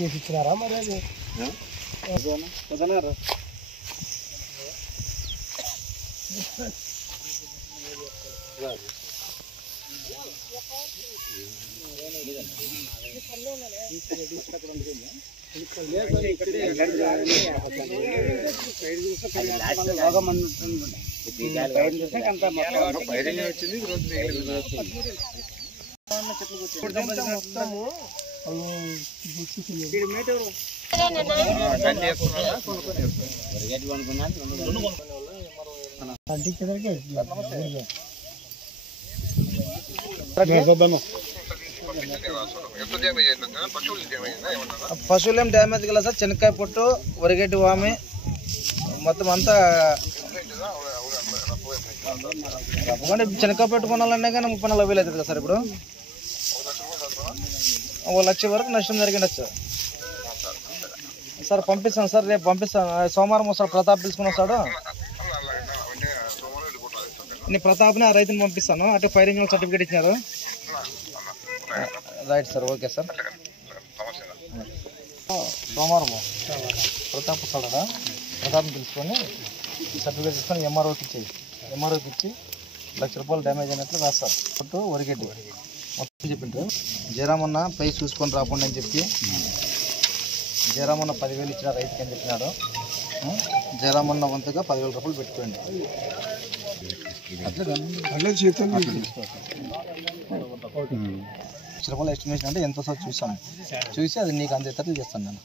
చేసి ఇచ్చినారా మరి అది పశువులు ఏం డ్యామేజ్ కదా సార్? చెనక్కాయ పొట్టు, వరిగడ్డి వామి మొత్తం అంతా చెనక్కాయ పొట్టు కొనాలన్నా కానీ 30-40 అవుతుంది కదా సార్? ఇప్పుడు 1,00,000 వరకు నష్టం జరిగిండొచ్చు సార్. పంపిస్తాను సార్, రేపు పంపిస్తాను. సోమవారం వస్తాడు ప్రతాప్, పిలుచుకుని వస్తాడు. నీ ప్రతాప్ని ఆ రైతుని పంపిస్తాను. అటు ఫైరింగ్ సర్టిఫికేట్ ఇచ్చినారు. Right sir, okay sir. సోమవారం ప్రతాప్ వస్తాడా? ప్రతాప్ని పిలుచుకొని సర్టిఫికేట్ తీసుకొని ఎంఆర్ఓకి ఇచ్చేయి. ఎంఆర్ఓకి ఇచ్చి 1,00,000 రూపాయలు డ్యామేజ్ అయినట్లు రాస్తారు. పొట్టు, వరిగడ్డి మొత్తం చెప్పింటారు. జయరామన్న ప్రైస్ చూసుకొని రాకుండా అని చెప్పి జయరామన్న 10,000 ఇచ్చిన రైతుకి అని చెప్పినాడు. జయరామన్న వంతుగా 10,000 రూపాయలు పెట్టుకోండి. 1,00,000 రూపాయలు ఎస్టిమేషన్ అంటే ఎంత సార్ చూసాను. చూసి అది నీకు అందేటట్లు చేస్తాను నేను.